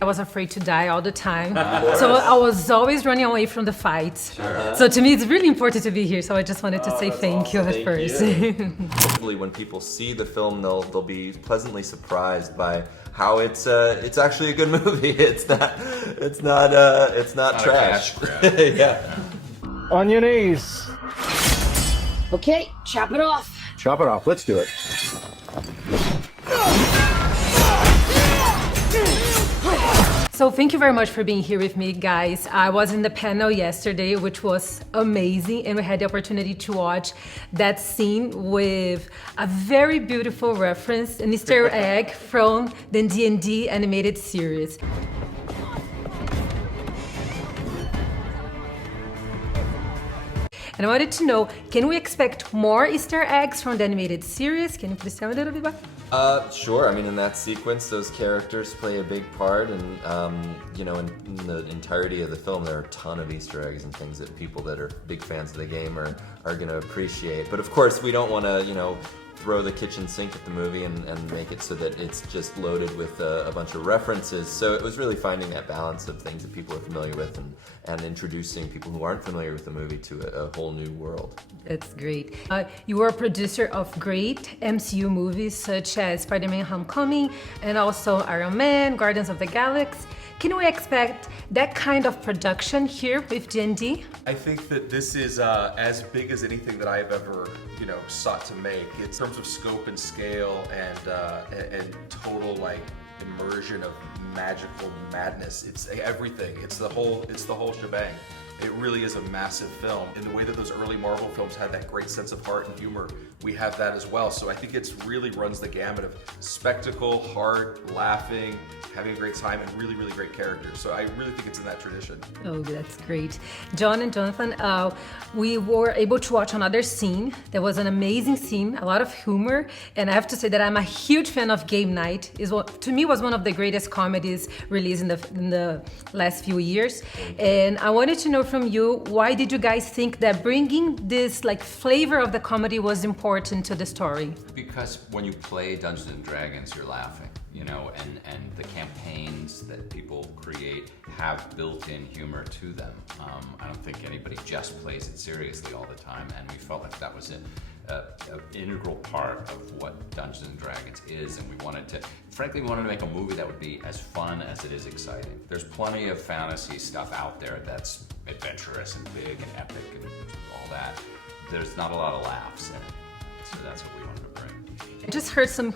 I was afraid to die all the time. So I was always running away from the fights. Sure. So to me, it's really important to be here. So I just wanted to say thank you at first. Hopefully when people see the film, they'll be pleasantly surprised by how it's actually a good movie. It's not trash. Yeah. On your knees. Okay, chop it off. Chop it off. Let's do it. So thank you very much for being here with me, guys. I was in the panel yesterday, which was amazing, and we had the opportunity to watch that scene with a very beautiful reference, an Easter egg from the D&D animated series. And I wanted to know, can we expect more Easter eggs from the animated series? Can you please tell me a little bit about? Sure. I mean, in that sequence, those characters play a big part, and in the entirety of the film, there are a ton of Easter eggs and things that people that are big fans of the game are going to appreciate. But of course, we don't want to, throw the kitchen sink at the movie and make it so that it's just loaded with a bunch of references. So it was really finding that balance of things that people are familiar with and introducing people who aren't familiar with the movie to a whole new world. That's great. You were a producer of great MCU movies such as Spider-Man Homecoming and also Iron Man, Guardians of the Galaxy. Can we expect that kind of production here with D&D? I think that this is as big as anything that I've ever, sought to make. In terms of scope and scale and total immersion of magical madness. It's everything. It's the whole shebang. It really is a massive film. In the way that those early Marvel films had that great sense of heart and humor, we have that as well. So I think it really runs the gamut of spectacle, heart, laughing, having a great time, and really, really great characters. So I really think it's in that tradition. Oh, that's great. John and Jonathan, we were able to watch another scene. There was an amazing scene, a lot of humor, and I have to say that I'm a huge fan of Game Night. To me, was one of the greatest comedies released in the last few years. And I wanted to know from you, why did you guys think that bringing this flavor of the comedy was important to the story? Because when you play Dungeons and Dragons, you're laughing, and the campaigns that people create have built-in humor to them. I don't think anybody just plays it seriously all the time, and we felt like that was an integral part of what Dungeons and Dragons is, and we wanted to make a movie that would be as fun as it is exciting. There's plenty of fantasy stuff out there that's adventurous and big and epic and all that. There's not a lot of laughs in it, so that's what we wanted to bring. I just heard some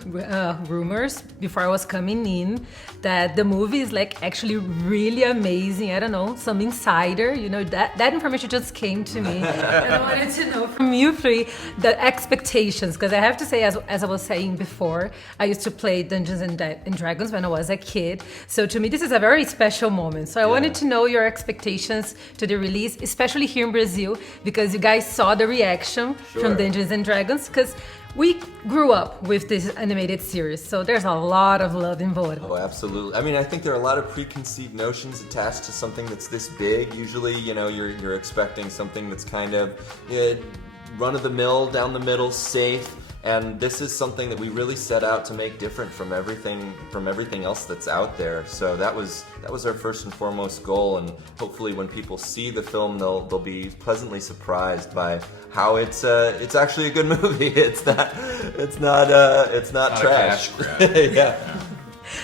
rumors before I was coming in that the movie is actually really amazing. I don't know, some insider, that information just came to me. And I wanted to know from you three the expectations, because I have to say, as I was saying before, I used to play Dungeons and Dragons when I was a kid. So to me, this is a very special moment. So I wanted to know your expectations to the release, especially here in Brazil, because you guys saw the reaction from Dungeons and Dragons, because we grew up with this animated series, so there's a lot of love involved. Oh, absolutely. I mean, I think there are a lot of preconceived notions attached to something that's this big. Usually, you're expecting something that's kind of run-of-the-mill, down the middle, safe. And this is something that we really set out to make different from everything else that's out there. So that was our first and foremost goal, and hopefully when people see the film, they'll be pleasantly surprised by how it's actually a good movie. It's not trash. Yeah.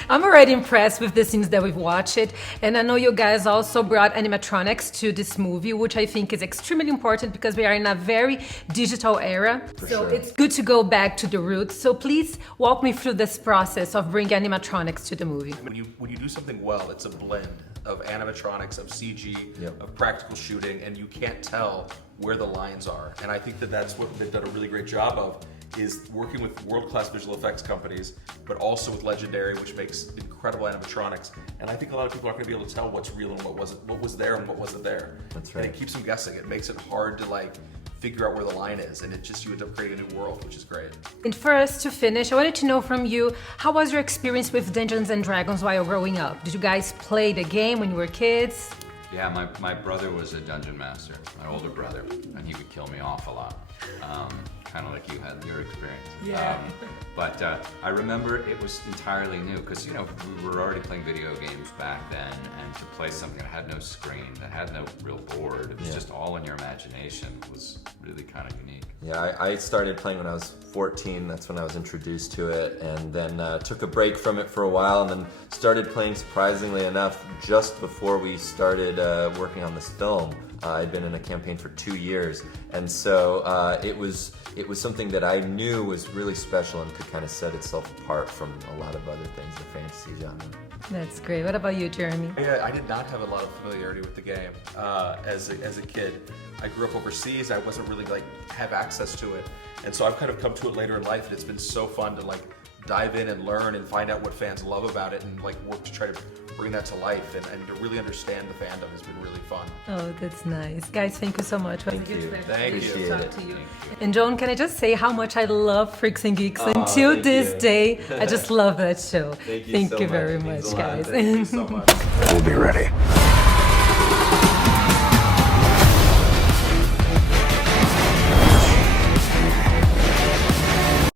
I'm already impressed with the scenes that we've watched, and I know you guys also brought animatronics to this movie, which I think is extremely important because we are in a very digital era. It's good to go back to the roots. So please walk me through this process of bringing animatronics to the movie. When you do something well, it's a blend of animatronics, of CG, of practical shooting, and you can't tell where the lines are. And I think that's what they've done a really great job of, is working with world-class visual effects companies, but also with Legendary, which makes incredible animatronics. And I think a lot of people aren't going to be able to tell what's real and what was there and what wasn't there. That's right. And it keeps them guessing. It makes it hard to figure out where the line is, and you end up creating a new world, which is great. And for us to finish, I wanted to know from you, how was your experience with Dungeons and Dragons while growing up? Did you guys play the game when you were kids? Yeah, my brother was a dungeon master, my older brother, and he would kill me off a lot. Kind of like you had your experience. Yeah. But I remember it was entirely new because, you know, we were already playing video games back then, and to play something that had no screen, that had no real board, it was just all in your imagination, was really kind of unique. Yeah, I started playing when I was 14. That's when I was introduced to it, and then took a break from it for a while, and then started playing, surprisingly enough, just before we started working on this film. I'd been in a campaign for 2 years, and so it was something that I knew was really special and could kind of set itself apart from a lot of other things, the fantasy genre. That's great. What about you, Jeremy? Yeah, I did not have a lot of familiarity with the game as a kid. I grew up overseas. I wasn't really have access to it, and so I've kind of come to it later in life, and it's been so fun to dive in and learn and find out what fans love about it, and work to try to bring that to life and to really understand the fandom has been really fun. Oh, that's nice. Guys, thank you so much. Thank you. Thank you. Appreciate it. To you. And Joan, can I just say how much I love Freaks and Geeks until thank this you. day? I just love that show. Thank you so very much. It means much, a lot. guys. Thank you so much. We'll be ready.